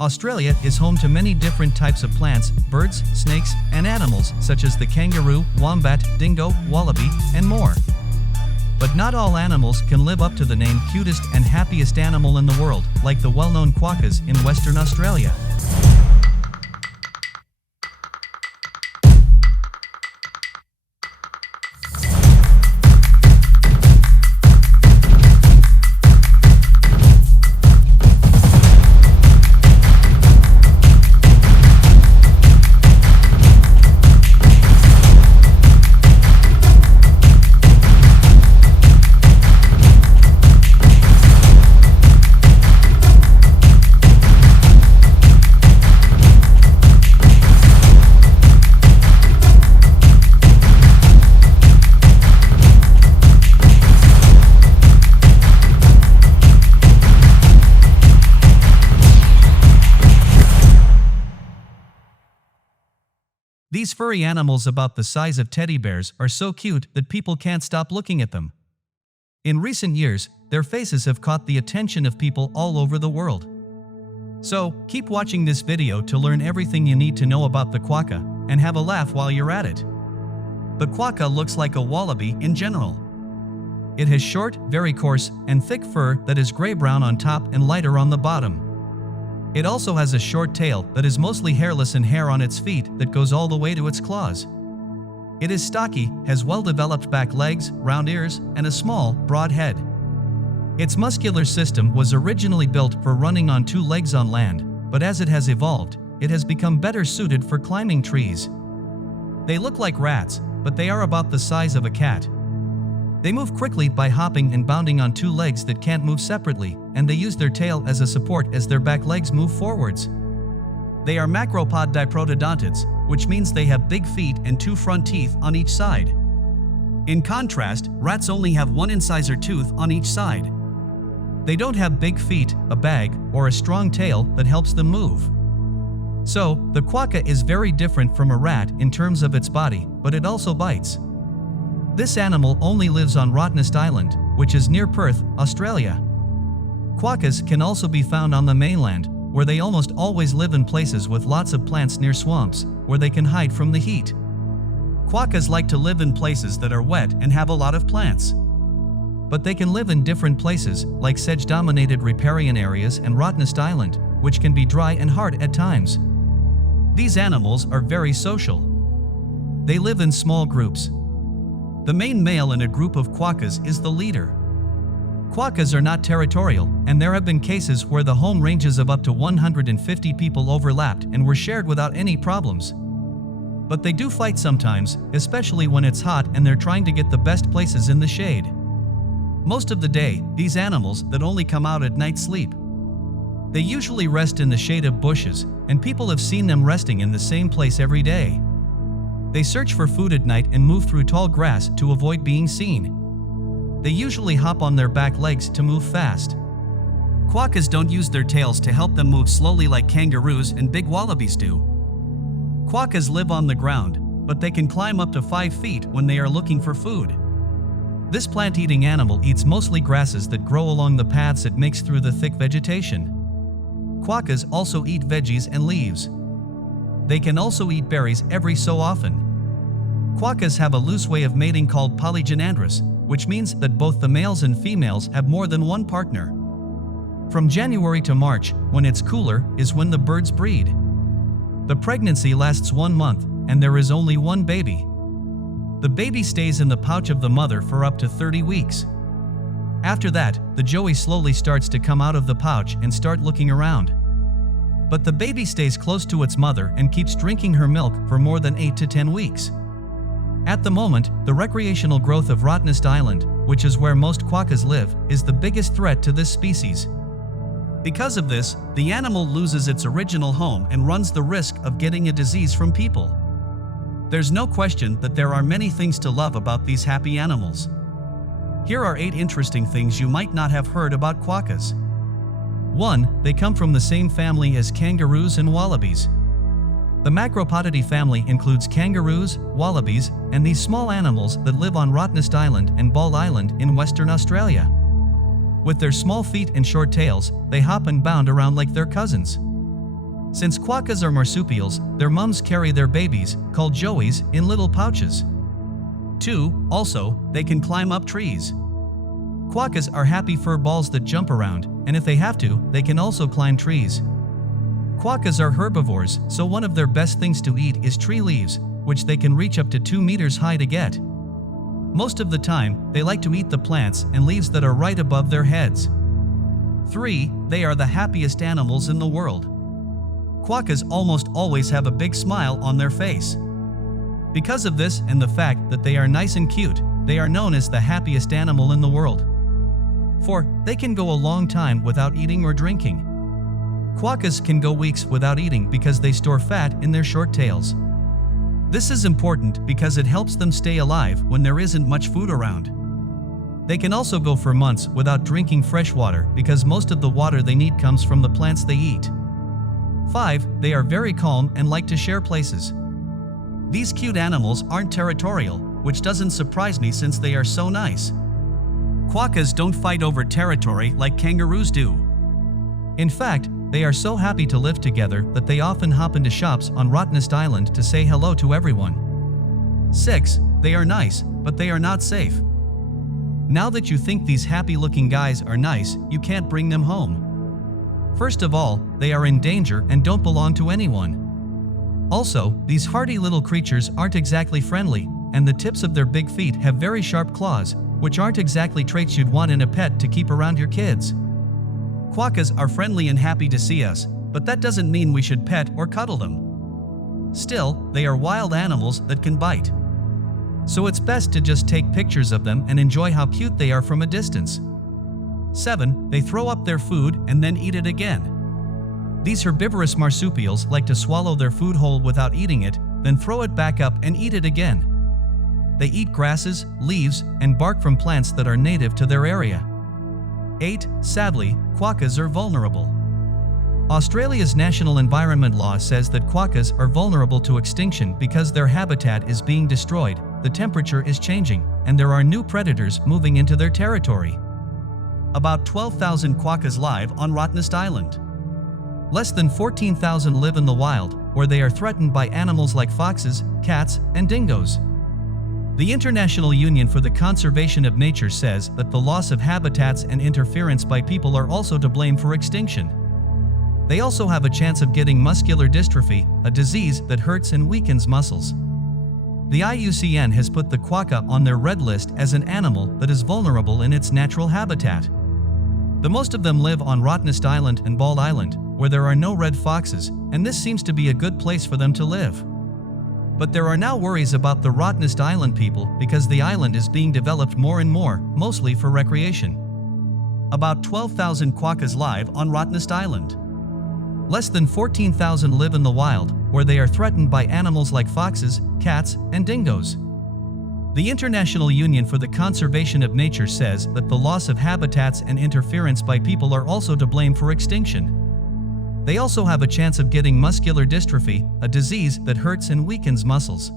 Australia is home to many different types of plants, birds, snakes, and animals such as the kangaroo, wombat, dingo, wallaby, and more. But not all animals can live up to the name cutest and happiest animal in the world, like the well-known quokkas in Western Australia. These furry animals about the size of teddy bears are so cute that people can't stop looking at them. In recent years, their faces have caught the attention of people all over the world. So, keep watching this video to learn everything you need to know about the quokka, and have a laugh while you're at it. The quokka looks like a wallaby in general. It has short, very coarse, and thick fur that is gray-brown on top and lighter on the bottom. It also has a short tail that is mostly hairless and hair on its feet that goes all the way to its claws. It is stocky, has well-developed back legs, round ears, and a small, broad head. Its muscular system was originally built for running on two legs on land, but as it has evolved, it has become better suited for climbing trees. They look like rats, but they are about the size of a cat. They move quickly by hopping and bounding on two legs that can't move separately, and they use their tail as a support as their back legs move forwards. They are macropod diprotodontids, which means they have big feet and two front teeth on each side. In contrast, rats only have one incisor tooth on each side. They don't have big feet, a bag, or a strong tail that helps them move. So, the quokka is very different from a rat in terms of its body, but it also bites. This animal only lives on Rottnest Island, which is near Perth, Australia. Quokkas can also be found on the mainland, where they almost always live in places with lots of plants near swamps, where they can hide from the heat. Quokkas like to live in places that are wet and have a lot of plants. But they can live in different places, like sedge-dominated riparian areas and Rottnest Island, which can be dry and hard at times. These animals are very social. They live in small groups. The main male in a group of quokkas is the leader. Quokkas are not territorial, and there have been cases where the home ranges of up to 150 people overlapped and were shared without any problems. But they do fight sometimes, especially when it's hot and they're trying to get the best places in the shade. Most of the day, these animals that only come out at night sleep. They usually rest in the shade of bushes, and people have seen them resting in the same place every day. They search for food at night and move through tall grass to avoid being seen. They usually hop on their back legs to move fast. Quokkas don't use their tails to help them move slowly like kangaroos and big wallabies do. Quokkas live on the ground, but they can climb up to 5 feet when they are looking for food. This plant-eating animal eats mostly grasses that grow along the paths it makes through the thick vegetation. Quokkas also eat veggies and leaves. They can also eat berries every so often. Quokkas have a loose way of mating called polygynandrous, which means that both the males and females have more than one partner. From January to March, when it's cooler, is when the birds breed. The pregnancy lasts 1 month, and there is only one baby. The baby stays in the pouch of the mother for up to 30 weeks. After that, the joey slowly starts to come out of the pouch and start looking around. But the baby stays close to its mother and keeps drinking her milk for more than 8 to 10 weeks. At the moment, the recreational growth of Rottnest Island, which is where most quokkas live, is the biggest threat to this species. Because of this, the animal loses its original home and runs the risk of getting a disease from people. There's no question that there are many things to love about these happy animals. Here are 8 interesting things you might not have heard about quokkas. 1. They come from the same family as kangaroos and wallabies. The Macropodidae family includes kangaroos, wallabies, and these small animals that live on Rottnest Island and Ball Island in Western Australia. With their small feet and short tails, they hop and bound around like their cousins. Since quokkas are marsupials, their mums carry their babies, called joeys, in little pouches. 2. Also, they can climb up trees. Quokkas are happy fur balls that jump around, and if they have to, they can also climb trees. Quokkas are herbivores, so one of their best things to eat is tree leaves, which they can reach up to 2 meters high to get. Most of the time, they like to eat the plants and leaves that are right above their heads. 3. They are the happiest animals in the world. Quokkas almost always have a big smile on their face. Because of this and the fact that they are nice and cute, they are known as the happiest animal in the world. 4. They can go a long time without eating or drinking. Quokkas can go weeks without eating because they store fat in their short tails. This is important because it helps them stay alive when there isn't much food around. They can also go for months without drinking fresh water because most of the water they need comes from the plants they eat. 5. They are very calm and like to share places. These cute animals aren't territorial, which doesn't surprise me since they are so nice. Quokkas don't fight over territory like kangaroos do. In fact, they are so happy to live together that they often hop into shops on Happiest Island to say hello to everyone. 6. They are nice, but they are not safe. Now that you think these happy-looking guys are nice, you can't bring them home. First of all, they are in danger and don't belong to anyone. Also, these hardy little creatures aren't exactly friendly, and the tips of their big feet have very sharp claws, which aren't exactly traits you'd want in a pet to keep around your kids. Quokkas are friendly and happy to see us, but that doesn't mean we should pet or cuddle them. Still, they are wild animals that can bite. So it's best to just take pictures of them and enjoy how cute they are from a distance. 7. They throw up their food and then eat it again. These herbivorous marsupials like to swallow their food whole without eating it, then throw it back up and eat it again. They eat grasses, leaves, and bark from plants that are native to their area. 8. Sadly, quokkas are vulnerable. Australia's national environment law says that quokkas are vulnerable to extinction because their habitat is being destroyed, the temperature is changing, and there are new predators moving into their territory. About 12,000 quokkas live on Happiest Island. Less than 14,000 live in the wild, where they are threatened by animals like foxes, cats, and dingoes. The International Union for the Conservation of Nature says that the loss of habitats and interference by people are also to blame for extinction. They also have a chance of getting muscular dystrophy, a disease that hurts and weakens muscles. The IUCN has put the quokka on their red list as an animal that is vulnerable in its natural habitat. The most of them live on Happiest Island and Bald Island, where there are no red foxes, and this seems to be a good place for them to live. But there are now worries about the Happiest Island people because the island is being developed more and more, mostly for recreation. About 12,000 quokkas live on Happiest Island. Less than 14,000 live in the wild, where they are threatened by animals like foxes, cats, and dingoes. The International Union for the Conservation of Nature says that the loss of habitats and interference by people are also to blame for extinction. They also have a chance of getting muscular dystrophy, a disease that hurts and weakens muscles.